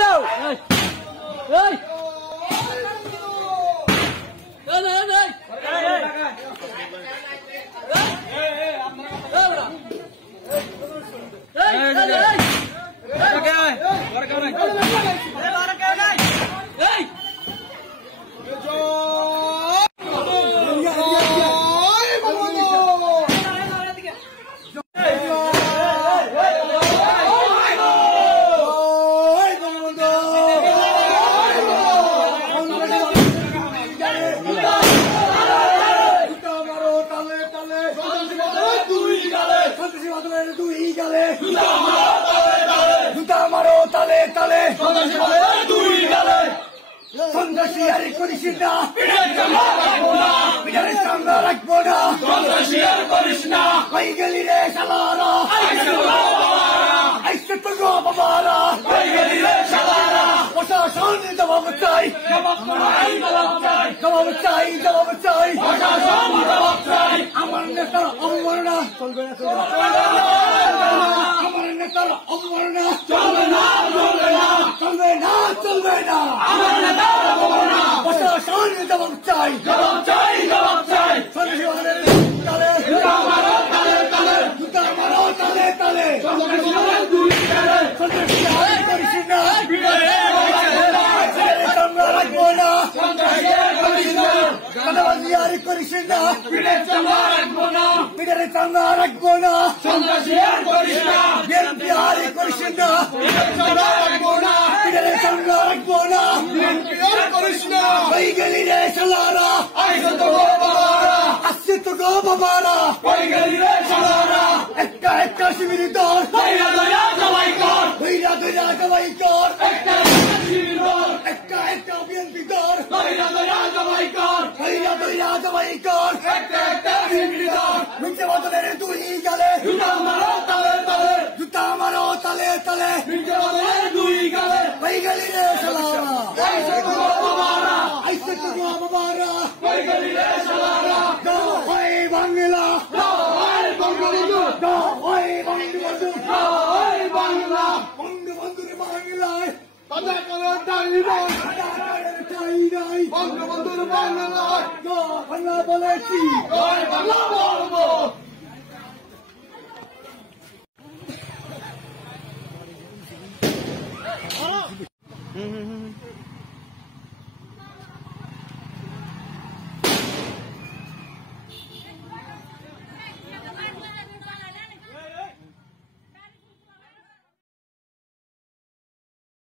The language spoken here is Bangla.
দাও এই সন্ত্রাসী করিস না পিঠারে চাঙ্গা রাখবো না সন্ত্রাসী করিস না কই গেলি রে শালারা আইসে তো গো বাবারা কই গেলি রে শালারা প্রশাসন জবাব চাই জবাব চাই প্রশাসন জবাব চাই আমার নেতার অবমাননা চলবে না আমার নেতার অবমাননা চলবে না আমার নেতার অবমাননা প্রশাসন জবাব চাই সন্ত্রাসী জুতা মারো তালে সন্ত্রাসী করিস না চাঙ্গা রাখবো না কথাবাজি করিস না পিঠারে চাঙ্গা রাখবো না বিএনপি হারি করিস না পিঠারে চাঙ্গা রাখবো না কই গেলি রে শালারা আসছে তো গো বাবারা একটা শিবির দল ধৈরা জবাই কর একটা বিএনপি দল ধৈরা জবাই কর মিথ্যে বদলের দুই গালে জুতা মারো তালে কই গেলি রে শালারা আইসে তো বাবারা জয় বাংলা বঙ্গবন্ধুর বাংলায় বঙ্গবন্ধুর বাংলায় বাংলা বলেছি বাংলা বলবো